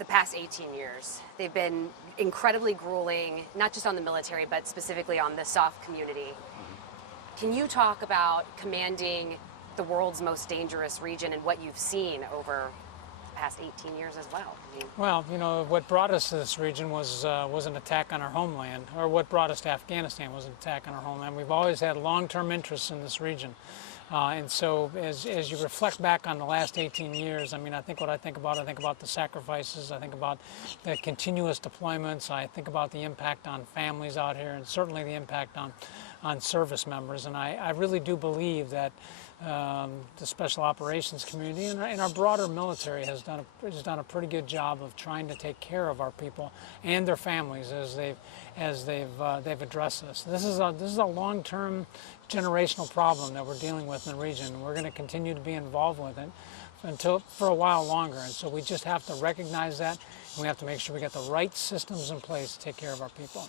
the past 18 years. They've been incredibly grueling, not just on the military, but specifically on the soft community. Can you talk about commanding the world's most dangerous region and what you've seen over the past 18 years as well? Well, you know, what brought us to this region was an attack on our homeland, or what brought us to Afghanistan was an attack on our homeland. We've always had long-term interests in this region. And so as you reflect back on the last 18 years, I mean, I think about the sacrifices, I think about the continuous deployments, I think about the impact on families out here, and certainly the impact on service members. And I really do believe that the special operations community and our broader military has done a pretty good job of trying to take care of our people and their families as they've addressed this. This is a long-term generational problem that we're dealing with in the region. We're going to continue to be involved with it for a while longer, and so we just have to recognize that, and we have to make sure we get the right systems in place to take care of our people.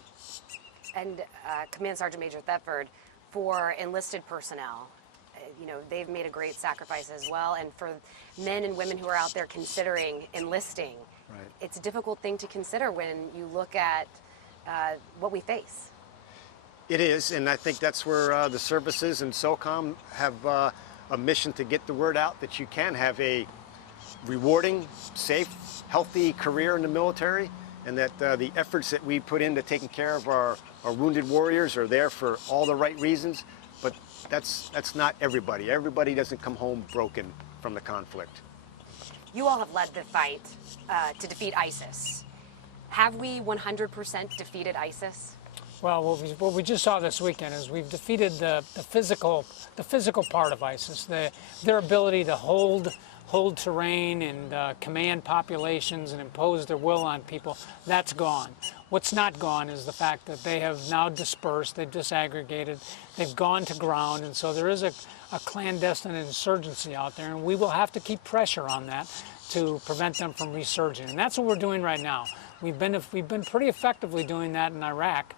And Command Sergeant Major Thetford, for enlisted personnel, you know, they've made a great sacrifice as well, and for men and women who are out there considering enlisting, right, it's a difficult thing to consider when you look at what we face. It is, and I think that's where the services and SOCOM have a mission to get the word out that you can have a rewarding, safe, healthy career in the military, and that the efforts that we put into taking care of our wounded warriors are there for all the right reasons, but that's not everybody. Everybody doesn't come home broken from the conflict. You all have led the fight to defeat ISIS. Have we 100% defeated ISIS? Well, what we just saw this weekend is we've defeated the physical part of ISIS, their ability to hold terrain and command populations and impose their will on people. That's gone. What's not gone is the fact that they have now dispersed, they've disaggregated, they've gone to ground, and so there is a clandestine insurgency out there, and we will have to keep pressure on that to prevent them from resurging. And that's what we're doing right now. We've been pretty effectively doing that in Iraq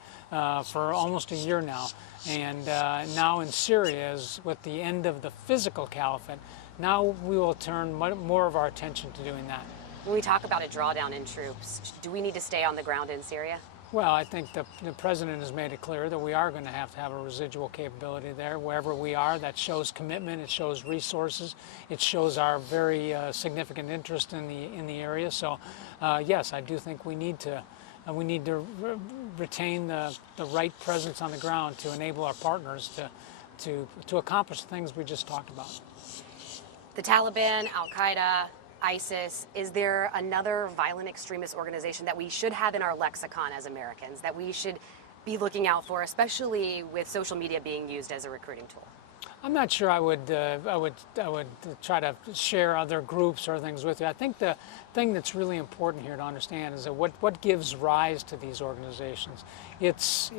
for almost a year now, and now in Syria, with the end of the physical caliphate, now we will turn more of our attention to doing that. When we talk about a drawdown in troops, do we need to stay on the ground in Syria? Well, I think the President has made it clear that we are going to have a residual capability there wherever we are. That shows commitment, it shows resources, it shows our very significant interest in the area. So, yes, I do think we need to retain the right presence on the ground to enable our partners to accomplish the things we just talked about. The Taliban, Al-Qaeda, ISIS, is there another violent extremist organization that we should have in our lexicon as Americans, that we should be looking out for, especially with social media being used as a recruiting tool? I'm not sure I would try to share other groups or things with you. I think the thing that's really important here to understand is that what gives rise to these organizations. It's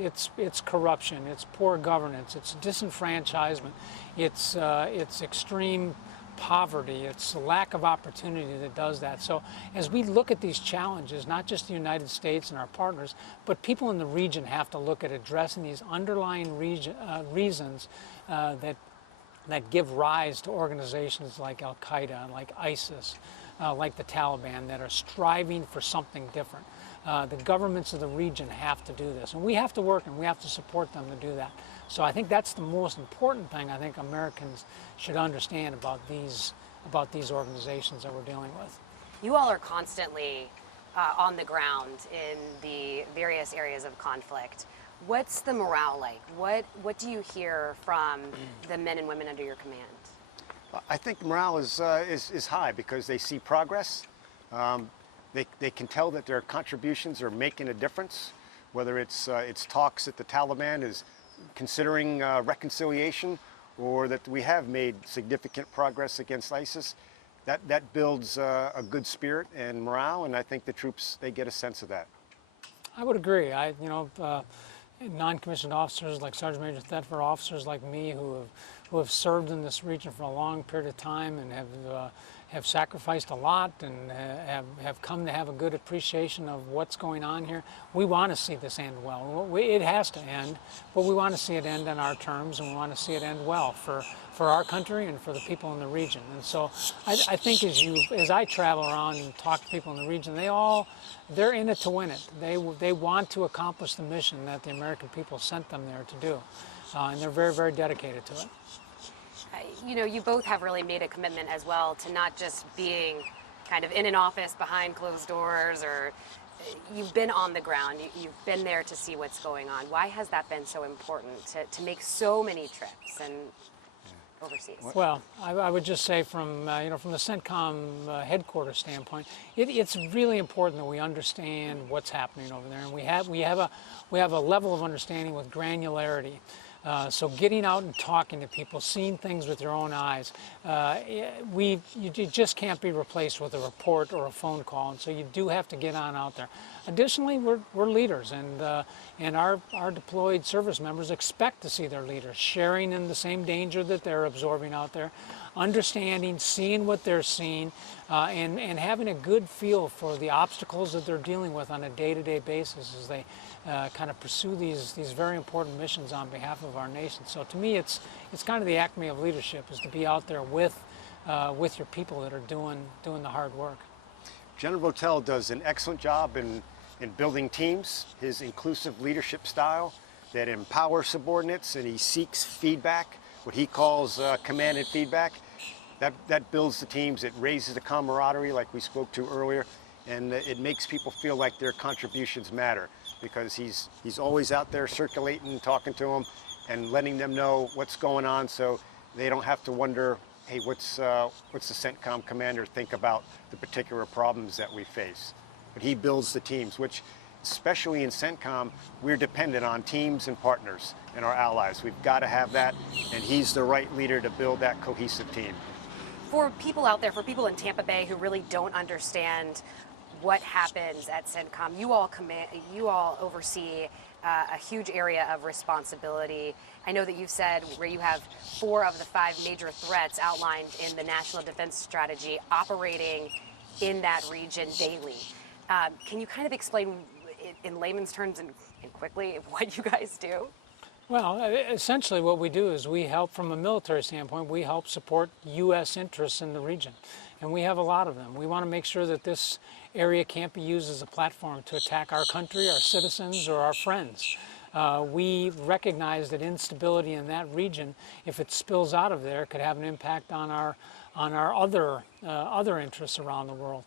corruption, it's poor governance, it's disenfranchisement, it's extreme poverty, it's lack of opportunity that does that. So as we look at these challenges, not just the United States and our partners, but people in the region have to look at addressing these underlying reasons that give rise to organizations like Al-Qaeda, like ISIS, like the Taliban, that are striving for something different. The governments of the region have to do this, and we have to work and we have to support them to do that. So I think that's the most important thing I think Americans should understand about these organizations that we're dealing with. You all are constantly on the ground in the various areas of conflict. What's the morale like? What do you hear from the men and women under your command? I think the morale is high because they see progress. They can tell that their contributions are making a difference, whether it's talks that the Taliban is considering reconciliation, or that we have made significant progress against ISIS. That builds a good spirit and morale, and I think the troops, they get a sense of that. I would agree. Non-commissioned officers like Sergeant Major Thetford, officers like me who have served in this region for a long period of time and have sacrificed a lot and have come to have a good appreciation of what's going on here. We want to see this end well. It has to end, but we want to see it end on our terms, and we want to see it end well for our country and for the people in the region. And so I think as I travel around and talk to people in the region, they're in it to win it. They want to accomplish the mission that the American people sent them there to do, and they're very, very dedicated to it. You know, you both have really made a commitment as well to not just being kind of in an office behind closed doors, or you've been on the ground, you've been there to see what's going on. Why has that been so important to make so many trips and overseas? Well, I would just say from from the CENTCOM headquarters standpoint, it's really important that we understand what's happening over there, and we have a level of understanding with granularity. So getting out and talking to people, seeing things with your own eyes, you just can't be replaced with a report or a phone call, and so you do have to get on out there. Additionally, we're leaders, and our deployed service members expect to see their leaders sharing in the same danger that they're absorbing out there, understanding, seeing what they're seeing, and having a good feel for the obstacles that they're dealing with on a day-to-day basis as they kind of pursue these very important missions on behalf of our nation. So to me, it's kind of the acme of leadership, is to be out there with your people that are doing the hard work. General Votel does an excellent job in building teams, his inclusive leadership style that empowers subordinates, and he seeks feedback, what he calls commanded feedback. That builds the teams, it raises the camaraderie like we spoke to earlier, and it makes people feel like their contributions matter, because he's always out there circulating, talking to them, and letting them know what's going on, so they don't have to wonder, hey, what's the CENTCOM commander think about the particular problems that we face. But he builds the teams, which, especially in CENTCOM, we're dependent on teams and partners and our allies. We've got to have that, and he's the right leader to build that cohesive team. For people out there, for people in Tampa Bay who really don't understand what happens at CENTCOM, you all oversee a huge area of responsibility. I know that you've said where you have 4 of the 5 major threats outlined in the National Defense Strategy operating in that region daily. Can you kind of explain in layman's terms and quickly what you guys do? Well, essentially what we do is we help, from a military standpoint, we help support U.S. interests in the region. And we have a lot of them. We want to make sure that this area can't be used as a platform to attack our country, our citizens, or our friends. We recognize that instability in that region, if it spills out of there, could have an impact on our other interests around the world.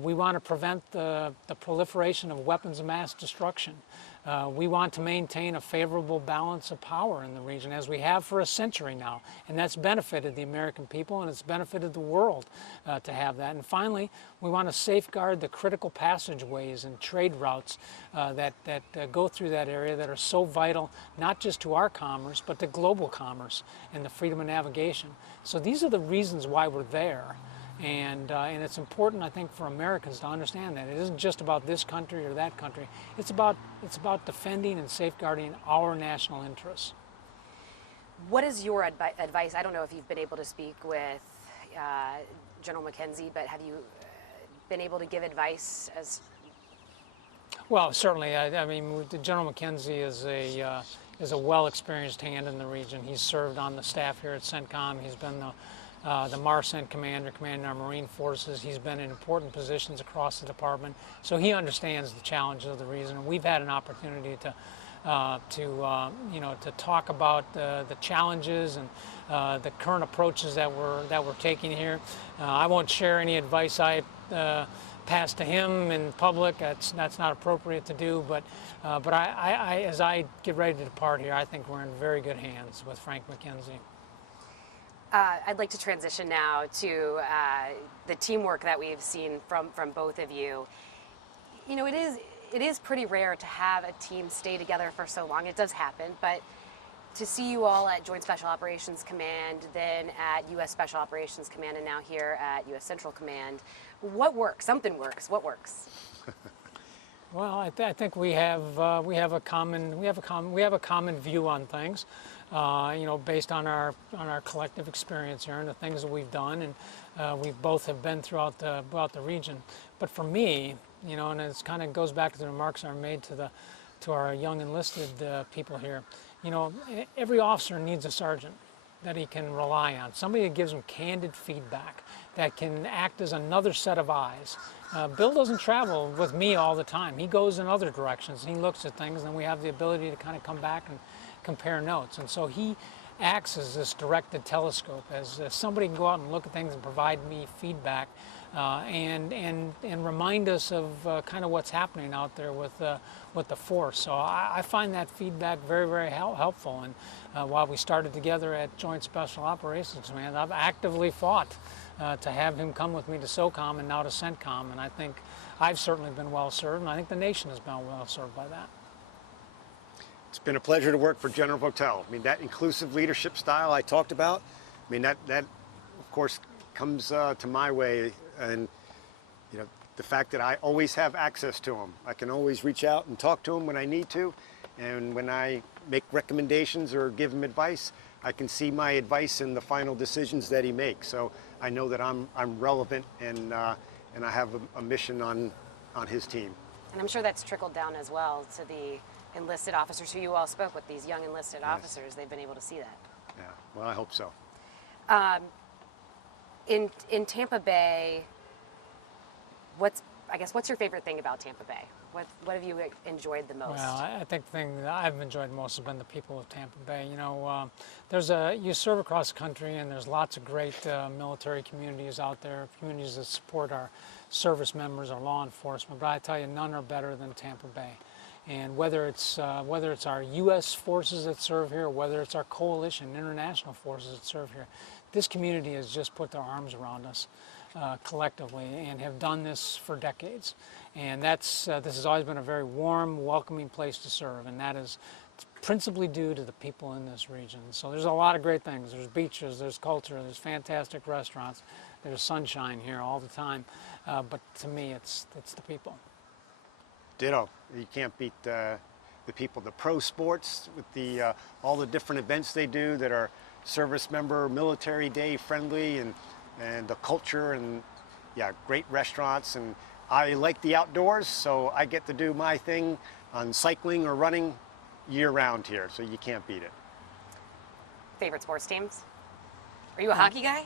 We want to prevent the proliferation of weapons of mass destruction. We want to maintain a favorable balance of power in the region, as we have for a century now, and that's benefited the American people, and it's benefited the world to have that. And finally, we want to safeguard the critical passageways and trade routes that go through that area, that are so vital, not just to our commerce, but to global commerce and the freedom of navigation. So these are the reasons why we're there. And it's important, I think, for Americans to understand that it isn't just about this country or that country. It's about defending and safeguarding our national interests. What is your advice? I don't know if you've been able to speak with General McKenzie, but have you been able to give advice as? Well, certainly. I mean, General McKenzie is a well-experienced hand in the region. He's served on the staff here at CENTCOM. He's been the MARCENT commander, commanding our Marine forces. He's been in important positions across the department, so he understands the challenges of the region. We've had an opportunity to talk about the challenges and the current approaches that we're taking here. I won't share any advice I pass to him in public. That's not appropriate to do. But I, as I get ready to depart here, I think we're in very good hands with Frank McKenzie. I'd like to transition now to the teamwork that we've seen from both of you. You know, it is pretty rare to have a team stay together for so long. It does happen, but to see you all at Joint Special Operations Command, then at U.S. Special Operations Command, and now here at U.S. Central Command, what works? Something works. What works? Well, I think we have a common view on things. Based on our collective experience here and the things that we've done, We both have been throughout the region. But for me, you know, and it kind of goes back to the remarks I made to our young enlisted people here. You know, every officer needs a sergeant that he can rely on, somebody that gives him candid feedback, that can act as another set of eyes. Bill doesn't travel with me all the time. He goes in other directions. He looks at things, and we have the ability to kind of come back and compare notes. And so he acts as this directed telescope, as somebody can go out and look at things and provide me feedback and remind us of kind of what's happening out there with the force. So I find that feedback very, very helpful. And while we started together at Joint Special Operations Command, I've actively fought to have him come with me to SOCOM and now to CENTCOM. And I think I've certainly been well served, and I think the nation has been well served by that. It's been a pleasure to work for General Votel. I mean, that inclusive leadership style I talked about, I mean, that of course comes to my way, and you know, the fact that I always have access to him. I can always reach out and talk to him when I need to, and when I make recommendations or give him advice, I can see my advice in the final decisions that he makes. So I know that I'm relevant, and I have a mission on his team. And I'm sure that's trickled down as well to the enlisted officers who you all spoke with, these young enlisted officers. They've been able to see that. Yeah, well, I hope so. In Tampa Bay, what's your favorite thing about Tampa Bay? What have you enjoyed the most? Well, I think the thing that I've enjoyed most has been the people of Tampa Bay. You know, you serve across the country, and there's lots of great military communities out there, communities that support our service members, our law enforcement. But I tell you, none are better than Tampa Bay. And whether it's our U.S. forces that serve here, or whether it's our coalition, international forces that serve here, this community has just put their arms around us collectively and have done this for decades. And this has always been a very warm, welcoming place to serve, and that is principally due to the people in this region. So there's a lot of great things. There's beaches, there's culture, there's fantastic restaurants, there's sunshine here all the time. But to me, it's the people. Ditto. You can't beat the people. The pro sports with all the different events they do that are service member, military day friendly, and the culture, and yeah, great restaurants. And I like the outdoors, so I get to do my thing on cycling or running year round here, so you can't beat it. Favorite sports teams? Are you a hockey guy?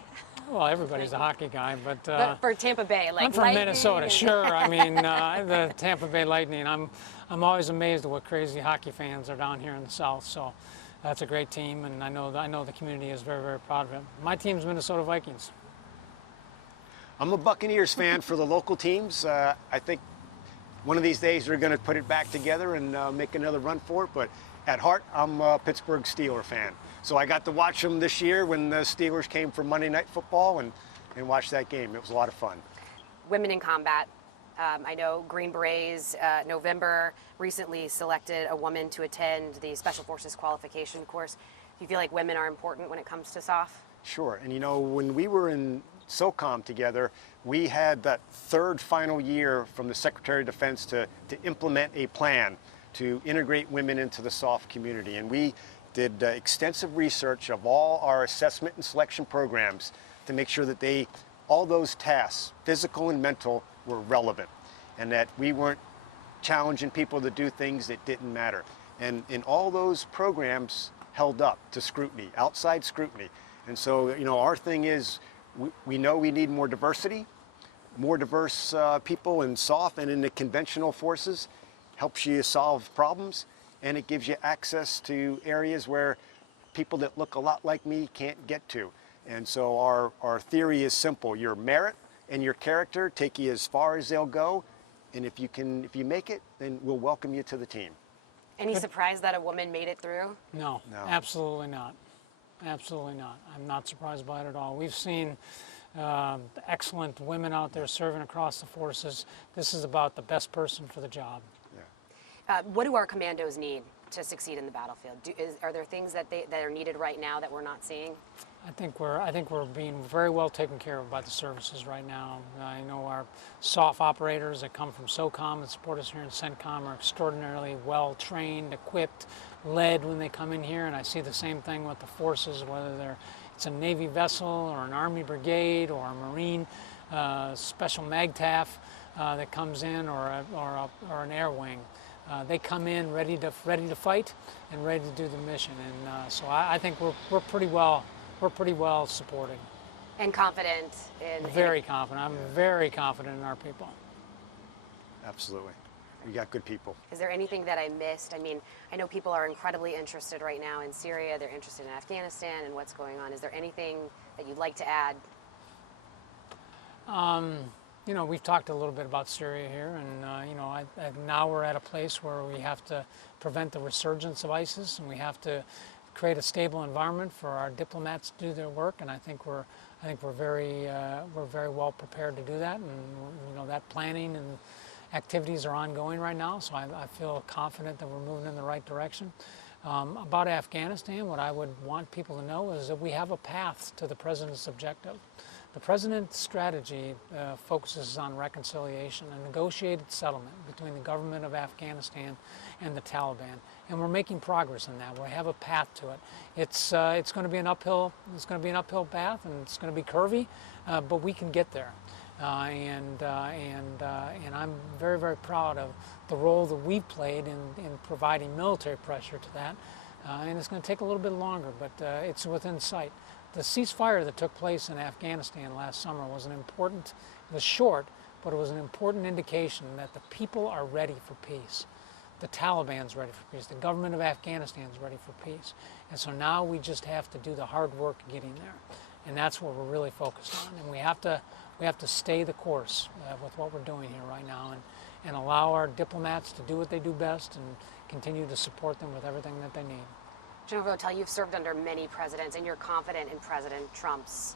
Well, everybody's a hockey guy, but for Tampa Bay, like I'm from Lightning Minnesota. Sure, I mean the Tampa Bay Lightning. I'm always amazed at what crazy hockey fans are down here in the South. So that's a great team, and I know the community is very, very proud of it. My team's Minnesota Vikings. I'm a Buccaneers fan for the local teams. I think one of these days we're going to put it back together and make another run for it. But at heart, I'm a Pittsburgh Steelers fan. So I got to watch them this year when the Steelers came for Monday Night Football and watch that game. It was a lot of fun. Women in combat. I know Green Berets, November, recently selected a woman to attend the Special Forces qualification course. Do you feel like women are important when it comes to SOF? Sure. And you know, when we were in SOCOM together, we had that third final year from the Secretary of Defense to implement a plan to integrate women into the SOF community. And we did extensive research of all our assessment and selection programs to make sure that all those tasks, physical and mental, were relevant, and that we weren't challenging people to do things that didn't matter. And all those programs held up to scrutiny, outside scrutiny. And so, you know, our thing is, we know we need more diversity, more diverse people in SOF and in the conventional forces. Helps you solve problems, and it gives you access to areas where people that look a lot like me can't get to. And so our theory is simple. Your merit and your character take you as far as they'll go, and if you make it, then we'll welcome you to the team. Any surprise that a woman made it through? No, absolutely not. Absolutely not. I'm not surprised by it at all. We've seen excellent women out there serving across the forces. This is about the best person for the job. What do our commandos need to succeed in the battlefield? Are there things that are needed right now that we're not seeing? I think we're being very well taken care of by the services right now. I know our SOF operators that come from SOCOM that support us here in CENTCOM are extraordinarily well trained, equipped, led when they come in here, and I see the same thing with the forces, whether they're it's a Navy vessel or an Army brigade or a Marine special MAGTF that comes in, or an air wing. They come in ready to fight and ready to do the mission, and so I think we're pretty well supported. And confident in... Very confident. I'm very confident in our people. Absolutely. We got good people. Is there anything that I missed? I mean, I know people are incredibly interested right now in Syria. They're interested in Afghanistan and what's going on. Is there anything that you'd like to add? You know, we've talked a little bit about Syria here, and you know, now we're at a place where we have to prevent the resurgence of ISIS, and we have to create a stable environment for our diplomats to do their work. And I think we're very well prepared to do that, and you know, that planning and activities are ongoing right now. So I feel confident that we're moving in the right direction. About Afghanistan, what I would want people to know is that we have a path to the president's objective. The president's strategy focuses on reconciliation and negotiated settlement between the government of Afghanistan and the Taliban, and we're making progress in that. We have a path to it. It's going to be an uphill path, and it's going to be curvy, but we can get there. And I'm very, very proud of the role that we've played in providing military pressure to that. And it's going to take a little bit longer, but it's within sight. The ceasefire that took place in Afghanistan last summer was it was short, but it was an important indication that the people are ready for peace. The Taliban's ready for peace. The government of Afghanistan is ready for peace. And so now we just have to do the hard work of getting there. And that's what we're really focused on. And we have to stay the course with what we're doing here right now, and allow our diplomats to do what they do best and continue to support them with everything that they need. General Votel, you've served under many presidents, and you're confident in President Trump's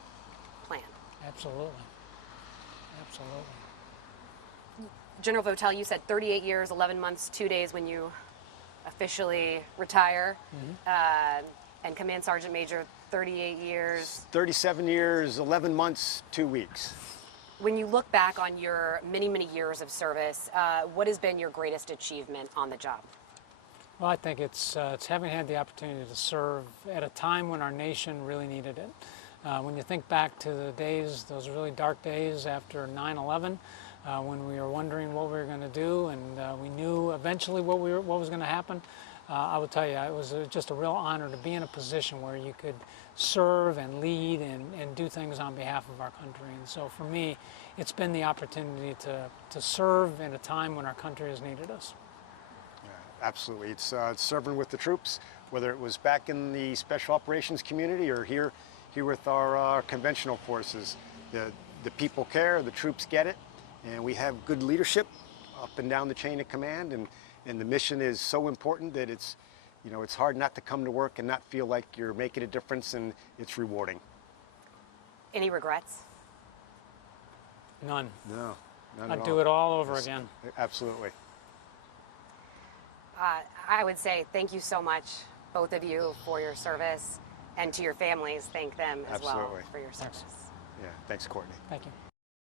plan. Absolutely. Absolutely. General Votel, you said 38 years, 11 months, 2 days when you officially retire. Mm-hmm. And Command Sergeant Major, 38 years. 37 years, 11 months, 2 weeks. When you look back on your many, many years of service, what has been your greatest achievement on the job? Well, I think it's having had the opportunity to serve at a time when our nation really needed it. When you think back to the days, those really dark days after 9/11, when we were wondering what we were going to do, and we knew eventually what was going to happen, I will tell you, it was just a real honor to be in a position where you could serve and lead and do things on behalf of our country. And so for me, it's been the opportunity to serve in a time when our country has needed us. Absolutely. It's serving with the troops, whether it was back in the special operations community or here with our conventional forces. The people care, the troops get it, and we have good leadership up and down the chain of command, and the mission is so important that it's hard not to come to work and not feel like you're making a difference, and it's rewarding. Any regrets? None. No, none I'd at do all. it all over again. Absolutely. I would say thank you so much, both of you, for your service, and to your families, thank them as well for your service. Yeah, thanks, Courtney. Thank you.